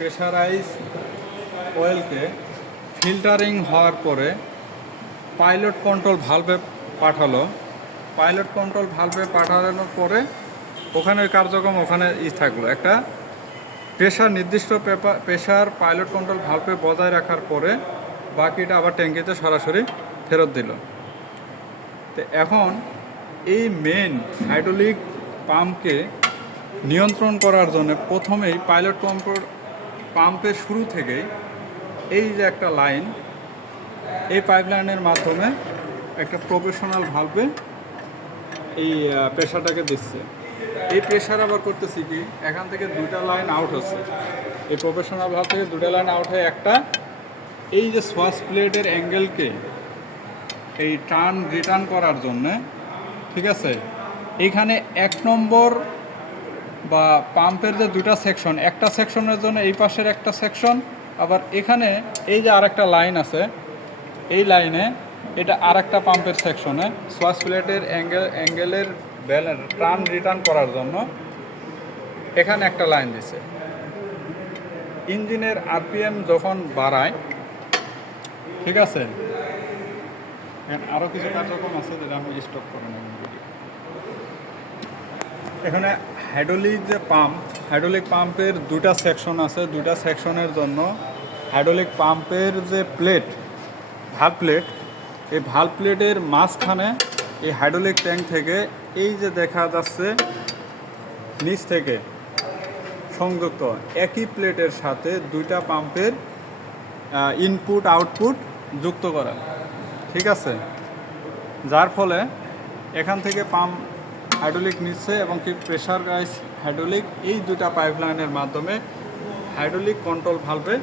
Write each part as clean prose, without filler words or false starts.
Pressurise অয়েলকে filtering হওয়ার পরে pilot control ভালভে পাঠালো। পাইলট কন্ট্রোল ভালভে পাঠানোর পরে ওখানের কার্যক্রম ওখানে থাকলো। একটা প্রেশার নির্দিষ্ট প্রেশার পাইলট কন্ট্রোল ভালভে বজায় রাখার পরে বাকিটা আবার ট্যাঙ্কিতে সরাসরি ফেরত দিল। তো এখন এই মেন হাইড্রোলিক পাম্পকে নিয়ন্ত্রণ করার জন্য প্রথমেই পাইলট কন্ট্রোল পাম্পের শুরু থেকেই এই যে একটা লাইন, এই পাইপলাইনের মাধ্যমে একটা প্রফেশনাল ভালভে এই প্রেশারটাকে দিচ্ছে। এই প্রেশার আবার করতেছি কি, এখান থেকে দুটা লাইন আউট হচ্ছে, এই প্রফেশনাল ভালভ থেকে দুটা লাইন আউট হয়ে একটা এই যে সোয়াস প্লেটের অ্যাঙ্গেলকে এই রিটার্ন করার জন্যে, ঠিক আছে, এইখানে এক নম্বর বা পাম্পের যে দুটা সেকশন, একটা সেকশনের জন্য এই পাশের একটা সেকশন, আবার এখানে এই যে আরেকটা লাইন আছে, এই লাইনে এটা আরেকটা পাম্পের সেকশনে সোয়াস প্লেটের অ্যাঙ্গেলের রিটার্ন করার জন্য এখানে একটা লাইন দিছে। ইঞ্জিনের আরপিএম যখন বাড়ায়, ঠিক আছে, আরও কিছু কার্যক্রম আছে যেটা আমি স্টপ করে নেব। এখানে হাইড্রোলিক যে পাম্প, হাইড্রোলিক পাম্পের দুটা সেকশন আছে। দুটা সেকশনের জন্য হাইড্রোলিক পাম্পের যে প্লেট, ভালভ প্লেট, এই ভালভ প্লেটের মাঝখানে এই হাইড্রোলিক ট্যাঙ্ক থেকে এই যে দেখা যাচ্ছে নিচ থেকে সংযুক্ত একই প্লেটের সাথে দুইটা পাম্পের ইনপুট আউটপুট যুক্ত করা, ঠিক আছে, যার ফলে এখান থেকে পাম্প হাইড্রোলিক নিচ্ছে এবং কি প্রেশার রাইজ হাইড্রোলিক এই দুটা পাইপলাইনের মাধ্যমে হাইড্রোলিক কন্ট্রোল ভালভে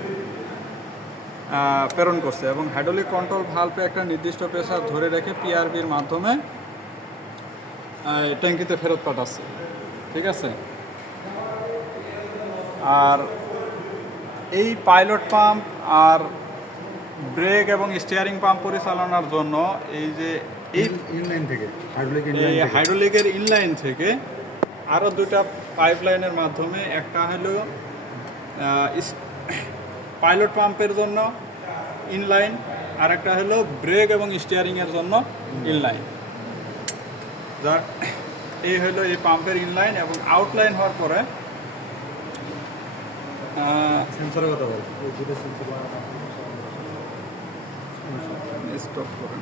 প্রেরণ করছে এবং হাইড্রোলিক কন্ট্রোল ভালভে একটা নির্দিষ্ট প্রেশার ধরে রেখে পিআরবির মাধ্যমে ট্যাঙ্কিতে ফেরত পাঠাচ্ছে, ঠিক আছে। আর এই পাইলট পাম্প আর ব্রেক এবং স্টিয়ারিং পাম্প পরিচালনার জন্য এই যে এই ইনলাইন থেকে হাইড্রোলিকের ইনলাইন থেকে আরও দুটা পাইপলাইনের মাধ্যমে, একটা হলো পাইলট পাম্পের জন্য ইনলাইন, আর একটা হলো ব্রেক এবং স্টিয়ারিংয়ের জন্য ইনলাইন। যার এই হলো এই পাম্পের ইনলাইন এবং আউটলাইন হওয়ার পরে সেন্সরের কথা বল, স্টপ করে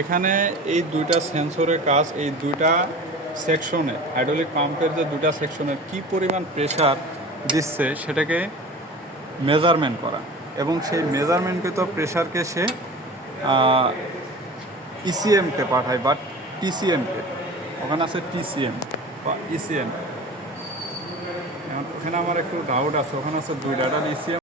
এখানে এই দুইটা সেন্সরের কাজ, এই দুইটা সেকশনে হাইড্রোলিক পাম্পের যে দুইটা সেকশনের কি পরিমাণ প্রেশার দিচ্ছে সেটাকে মেজারমেন্ট করা এবং সেই মেজারমেন্টকৃত প্রেশারকে সে ইসিএমকে পাঠায় বা টিসিএমকে। ওখানে আছে টিসিএম বা ইসিএম। ওখানে আমার একটু ডাউট আছে, ওখানে আছে দুইটা, ইসিএম